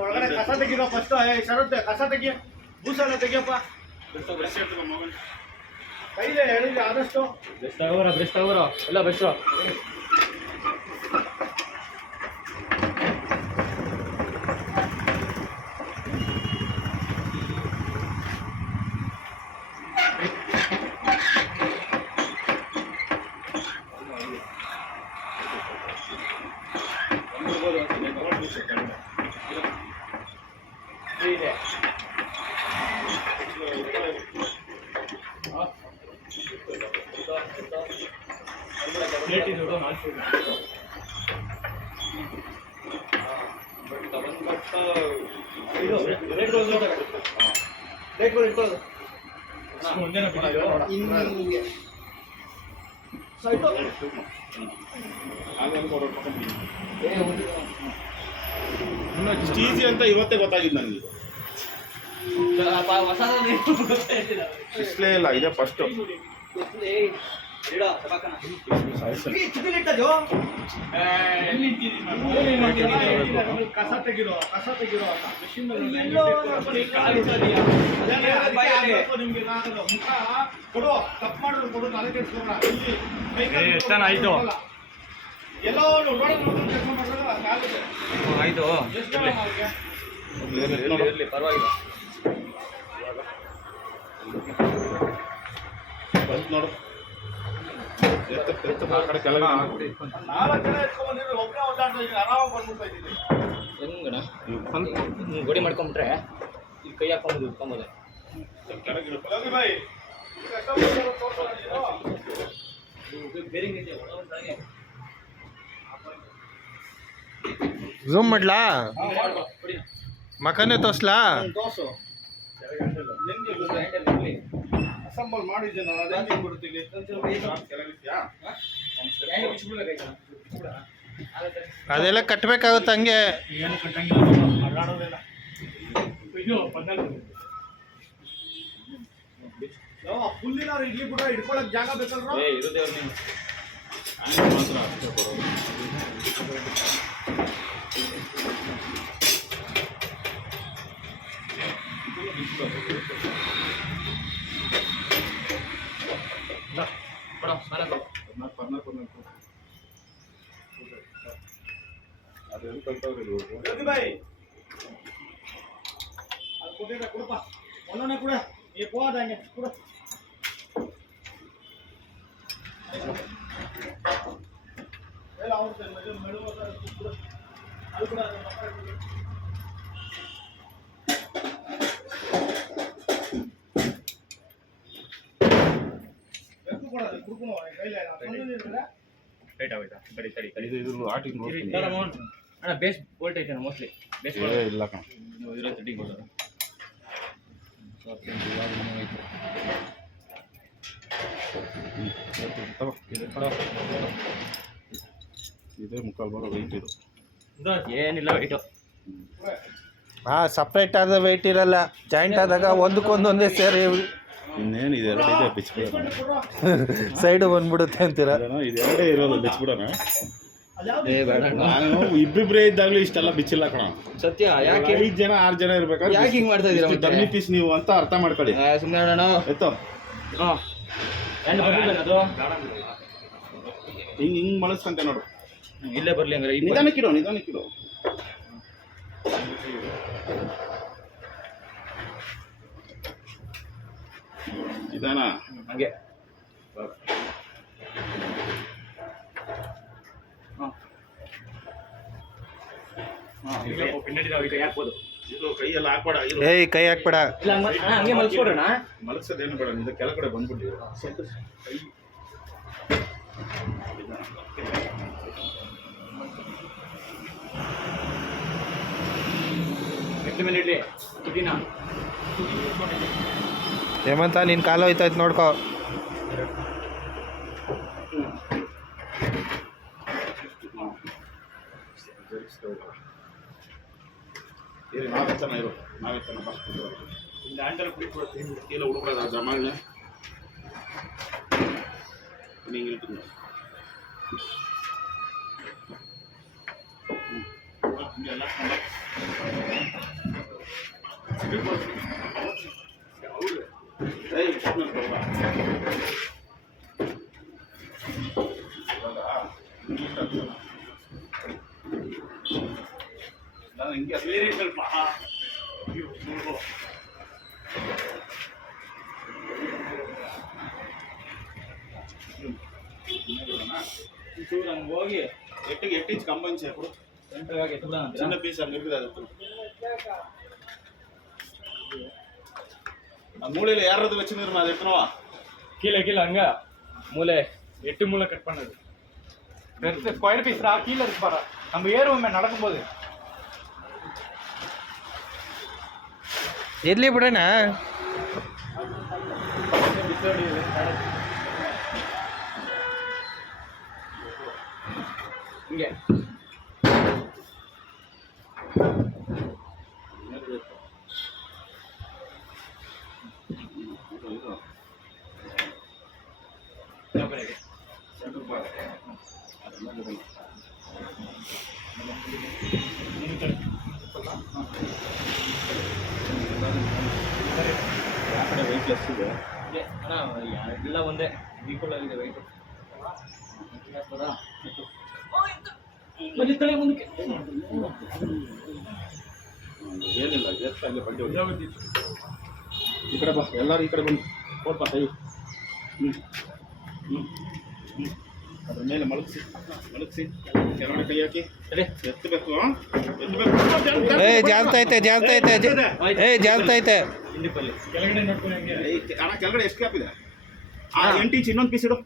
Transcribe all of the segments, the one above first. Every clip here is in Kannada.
ಒಳಗಡೆ ಕಸ ತೆಗಿರೋ ಫಸ್ಟ್ ಶರತ್ತೆ ಕಸ ತೆಗಿ ಬೂಸಲ್ಲ ತೆಗಿಯಪ್ಪ ಕೈಲೇ ಹೇಳಿದ್ರೆ ಆದಷ್ಟು ಬ್ರೆಸ್ಟ್ ತಗೋರ ಎಲ್ಲ ಬೆಸ್ಟ್ ಈಸಿ ಅಂತ ಇವತ್ತೇ ಗೊತ್ತಾಗಿದ್ದು ನನಗೆ. ಇಷ್ಟಲೇ ಇಲ್ಲ, ಇದೆ ಫಸ್ಟ್. ಕಸ ತೆಗಿರೋ ಮುಖ ಕೊಡು ತಪ್ಪು ಮಾಡಿದ್ರು ಕೊಡು ತಲೆ ಕೆಡ್ಸ್ಕೊಂಡ್ರ ಆಯ್ತು ಎಲ್ಲೋ ಕೆಲಸ ಮಾಡಿದ್ರೆ ಆಯ್ತು ಪರವಾಗಿಲ್ಲ ನೋಡು ಕಡೆ ಕೆಳಗೆ 4 ಜನ ಎತ್ಕೊಂಡ್ಬಂದಿದ್ರು, ಒಬ್ಬನೇ ಓಡಾಡ್ತಾ ಇದ್ದೀನಿ, ಆರಾಮಾಗಿ ಬಂದ್ಬಿಡ್ತಾ ಇದ್ದೀನಿ. ಹೆಂಗಣ ಗೋಡಿ ಮಾಡ್ಕೊಂಬಿಟ್ರೆ ಇಲ್ಲಿ ಕೈ ಹಾಕೊಂಬೋದು ಇಟ್ಕೊಂಬೋದು ಬಾಯ್ ಝೂಮ್ ಮಾಡ್ಲಾ ಮಕನೇ ತೋರ್ಸ್ಲಾ ದೋಸು ಅಸಂಬಲ್ ಮಾಡಿದ್ದೆ ನಾನು ಅದೇ ಬಿಡ್ತೀನಿ ಅದೆಲ್ಲ ಕಟ್ಟಬೇಕಾಗುತ್ತೆ ಹಂಗೆ ಏನು ಕಟ್ಟಂಗಿಲ್ಲ ಅಲ್ಲಾಡೋದಿಲ್ಲ ಇದು 14 ಫುಲ್ಲಿನವ್ರು ಇಡ್ಲಿ ಬಿಡ ಇಟ್ಕೊಳಕ್ ಜಾಗ ಬೇಕಲ್ರ ಇರೋದೇ ಅವ್ರು ನೀವು ಮಾತ್ರ ಅಷ್ಟೇ ಕೊಡೋದು. ಅದೆಲ್ಲ ಕಲ್ತವ್ರಿ ಬಾಯ್ ಅದು ಕೊಟ್ಟಿರ ಕೊಡಪ್ಪ ಒಂದೊಂದೇ ಕೂಡ ಈ ಹೋದಂಗೆ ಕೂಡ ಎಲ್ಲ ಅವ್ರ ಮೆಡು ಕೂಡ ಅದು ಕೂಡ ಅಣ್ಣ ಬೇಸ್ ಬೋಲ್ಟ್ ಐತೆ ಮೋಸ್ಟ್ಲಿ ಬೇಸ್ ಇಲ್ಲ ಕಣ ಇರೋ ತಡ್ಡಿ ಕೊಡೋದು ಇದೇ ಮುಕ್ಕಾಲು ಬರೋ ವೆಯ್ಟ್ ಇದು ಏನಿಲ್ಲ ವೆಯ್ಟು ಸಪ್ರೇಟ್ ಆದ ವೆಯ್ಟ್ ಇರಲ್ಲ, ಜಾಯಿಂಟ್ ಆದಾಗ ಒಂದಕ್ಕೊಂದೊಂದೇ ಸೇರಿ ಇನ್ನೇನು ಇದೆರಡು ಇದೆ ಬಿಚ್ಬಿಡೋಣ. ಸೈಡ್ ಬಂದ್ಬಿಡುತ್ತೆ ಅಂತೀರ. ಇದೆರಡೇ ಇರೋದು ಬಿಚ್ಬಿಡೋಣ. ನಾನು ಇಬ್ಬಿಬ್ರೇ ಇದ್ದಾಗಲೂ ಇಷ್ಟೆಲ್ಲ ಬಿಚ್ಚಿಲ್ಲ ಕಣ. ಸತ್ಯ. ಯಾಕೆ 5 ಜನ 6 ಜನ ಇರ್ಬೇಕಾದ್ರೆ ಯಾಕೆ ಹಿಂಗೆ ಮಾಡ್ತಾ ಇದ್ದೀರಾ? ಡಮ್ಮಿ ಪೀಸ್ ನೀವು ಅಂತ ಅರ್ಥ ಮಾಡ್ಕೊಳ್ಳಿ. ಸುಮ್ಮನೆ ಹೇಳೋಣ ಎತ್ತೋ ಅದು ಹಿಂಗೆ ಮಳಸ್ಕಂತೆ ನೋಡು. ಇಲ್ಲೇ ಬರಲಿ ಹಂಗಾರೆ. ನಿಧಾನಕ್ಕಿಡೋ ನಿಧಾನ ಹಂಗೆ ಇದು ಕೈಯೆಲ್ಲ ಹಾಕ್ಬೇಡ. ಏಯ್ ಕೈ ಹಾಕ್ಬೇಡ. ಹಂಗೆ ಮಲ್ಸ್ಕೊಡೋಣ. ಮಲಗ್ಸೋದೇನು ಬೇಡ, ನಿಂದ ಕೆಳಗಡೆ ಬಂದ್ಬಿಟ್ಟು ಕೈ ಮೇಲೆ ಇಡ್ಲಿ ಇದೀನಾ ಹೇಮಂತ ನಿನ್ನ ಕಾಲು ಹೋಯ್ತಾಯ್ತು ನೋಡ್ಕೋ. ನಾವೆತ್ತನ ಇರು, ನಾವೆತ್ತನ ಬಾ. ಹ್ಯಾಂಡಲ್ ಕುಡಿಕೊಡ್ತೀನಿ, ಕೀಲ ಹುಡುಗರ ಜಮಾಳೆ ಹಿಂಗೆ ಹಿಂಗೆಲ್ಲ ನಾನು ಹಿಂಗೆ ಬೇರೆ ಸ್ವಲ್ಪ ಚೂರು ಹಂಗೆ ಹೋಗಿ ಎಟ್ಟಿಂಚ್ ಕಂಬಂಚೆ ಕೊಡು ಸೆಂಟ್ರಾಗಿ ಎತ್ತು ಬಿಡೋಣ ಚಿನ್ನ ಪೀಸ್ ಹಂಗೆ ಇರ್ತದೆ ಅದು ಆ ಮೂಲೆಯಲ್ಲಿ ಯಾರದು வச்சிருந்தோம் அது எடுத்துனவா கீழே கீழே அங்க மூளை 8 மூளை கட் பண்ணது பெருசு ஸ்கொயர் பீஸ்ரா கீழே இருக்கு பாரு நம்ம ஏறுவோமே நடக்கும்போது ಇರ್ಲಿ ಬಿಡೋಣ. இங்கே ಎಲ್ಲ ಒಂದೇ ಈಕ್ವಲ್ ಆಗಿದೆ ವೆಯ್ಟ್ ಮುಂದಕ್ಕೆ ಏನಿಲ್ಲ ಎಷ್ಟು ಹಂಗೆ ಬಂಡಿ ಹೊಡಿ ಈ ಕಡೆ ಬಾ ಎಲ್ಲರೂ ಈ ಕಡೆ ಬಂದು ಕೊಡ್ಪಾ ಕೈ ಅದ್ರ ಮೇಲೆ ಮಲಗಿಸಿ ಕೆಳಗಡೆ ಕೈ ಹಾಕಿ ಎತ್ತಬೇಕು ಜಾಲ್ತೈತೆ ಹಿಂದಿಪ್ಪಲ್ಲಿ ಕೆಳಗಡೆ ನೋಡ್ಕೊಂಡು ಅಣ್ಣ ಕೆಳಗಡೆ ಎಷ್ಟು ಕ್ಯಾಪ್ ಇದೆ 8 ಇಂಚ್ ಇನ್ನೊಂದು ಪೀಸ್ ಇಡು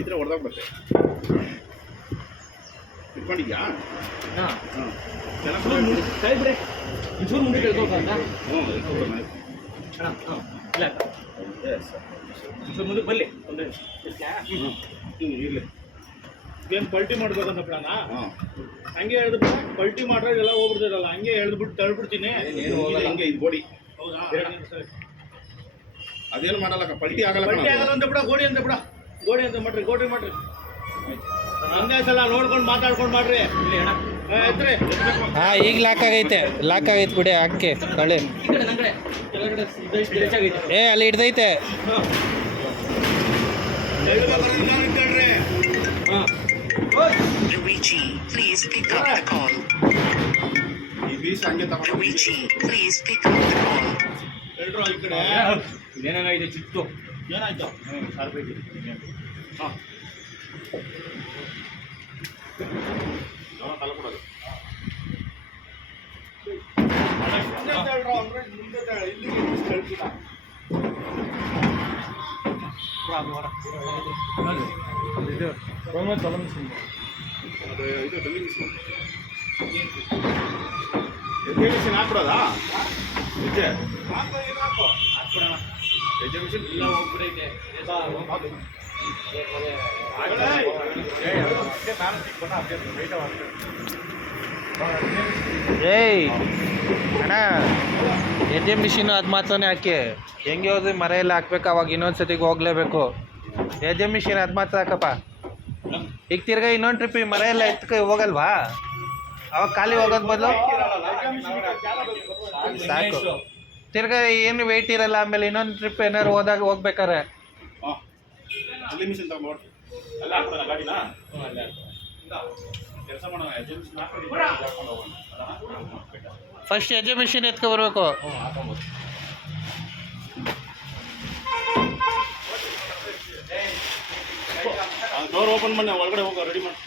ಇದ್ರೆ ಹೊಡೆದಾಗ್ಬಿಡುತ್ತೆ ಇಟ್ಕೊಂಡಿದ್ಯಾ ಹಾಂ ಚೆನ್ನಾಗಿ ಕೈ ಬಿಡಿ ಒಂಚೂರು ಮುಂದೆ ಕೇಳ್ಕೋಬೇಕಂತ ಹ್ಞೂ ಹಾಂ ಇಲ್ಲ ಒಂಚೂರು ಮುಂದಕ್ಕೆ ಬರಲಿ ಒಂದು ಇರಲಿ ಏನು ಪಲ್ಟಿ ಮಾಡ್ಬೇಕಂತ ಬಿಡೋಣ ಹಾಂ ಹಂಗೆ ಎಳ್ದು ಪಲ್ಟಿ ಮಾಡ್ರೆ ಎಲ್ಲ ಹೋಗ್ಬಿಡ್ತದಲ್ಲ ಹಂಗೆ ಎಳ್ದ್ಬಿಟ್ಟು ತಳ್ಬಿಡ್ತೀನಿ ಏನು ಹೋಗಲ್ಲ ಹಿಂಗೆ ಇದು ಗೋಡಿ ಹೌದಾ ಅದೇನು ಮಾಡಲ್ಲ ಪಲ್ಟಿ ಆಗಲ್ಲ ಪಲ್ಟಿ ಆಗಲ್ಲ ಅಂತ ಬಿಡ ಗೋಡಿ ಅಂತ ಬಿಡ ಗೋಡಿ ಅಂತ ಮಾಡ್ರಿ ಹಂಗೆ ಸಲ ನೋಡ್ಕೊಂಡು ಮಾತಾಡ್ಕೊಂಡು ಮಾಡ್ರಿ ಇಲ್ಲಿ ಅಣ್ಣ ಎತ್ರಿ ಹಾಂ ಈಗ ಲಾಕ್ ಆಗೈತೆ ಬಿಡಿ ಹಾಕಿ ಕಳೆ. ಈ ಕಡೆ ನನ್ನ ಕಡೆ ಕೆಳಗಡೆ ಇದಷ್ಟು ಹೆಚ್ಚಾಗೈತೆ ಅಲ್ಲಿ ಹಿಡ್ದೈತೆ. ಹೇಳ್ರಿ ಹಾಂ Luigi, please pick up the call. ಈ ಪೀಸ್ ಹಂಗೆ ತಗೊಂಡು Luigi, please pick up the call. ಹೇಳ್ರು ಈ ಕಡೆ ಇದೇನಾಗಿದೆ ಚಿತ್ತು ಏನಾಯ್ತು ಹಾಂ ತಲೆ ಕೊಡೋದು ಅದು ಇದು ಡ್ರಿಲ್ಲಿಂಗ್ ಮಿಷಿನ್ ಡ್ರಿಲ್ಲಿಂಗ್ ಮಿಷಿನ್ ಹಾಕ್ಬಿಡೋದಾ ಹೆಜ್ಜೆ ಹೆಜ್ಜೆ ಮಿಷಿನ್ ಇಲ್ಲ ಹೋಗ್ಬಿಡೈತೆ ಏಯ್ ಅಣ್ಣ ಎಜೆ ಮಿಷಿನು ಅದು ಮಾತ್ರನೇ ಹಾಕಿ ಹೆಂಗೆ ಹೋದ್ರೆ ಮರ ಎಲ್ಲ ಹಾಕ್ಬೇಕು ಅವಾಗ ಇನ್ನೊಂದು ಸತಿಗೆ ಹೋಗ್ಲೇಬೇಕು. ಎಜೆ ಮಿಷಿನ್ ಅದು ಮಾತ್ರ ಹಾಕಪ್ಪ. ಈಗ ತಿರ್ಗಾ ಇನ್ನೊಂದು ಟ್ರಿಪ್ ಮರ ಎಲ್ಲ ಎತ್ಕ ಹೋಗಲ್ವಾ ಅವಾಗ ಖಾಲಿ ಹೋಗೋದು ಬದಲು ಸಾಕು. ತಿರ್ಗಾ ಏನು ವೆಯ್ಟ್ ಇರಲ್ಲ. ಆಮೇಲೆ ಇನ್ನೊಂದು ಟ್ರಿಪ್ ಏನಾದ್ರು ಹೋಗ್ಬೇಕಾರೆ ಹಾಂ ಡ್ರಿಲ್ಲಿಂಗ್ ಮಿಷಿನ್ ತಗೊಂಡು ಅಲ್ಲ ಹಾಕ್ಬಿಡೋಣ ಗಾಡಿನ ಕೆಲಸ ಮಾಡೋಣ ಹೆಜ್ಜೆ ಮಿಷಿನ್ ಹಾಕೊಂಡು ಹೋಗೋಣ ಫಸ್ಟ್ ಎಜೆ ಮಿಷಿನ್ ಎತ್ಕೊ ಬರ್ಬೇಕು. ಡೋರ್ ಓಪನ್ ಮಾಡಿ ಒಳಗಡೆ ಹೋಗೋ ರೆಡಿ ಮಾಡಿ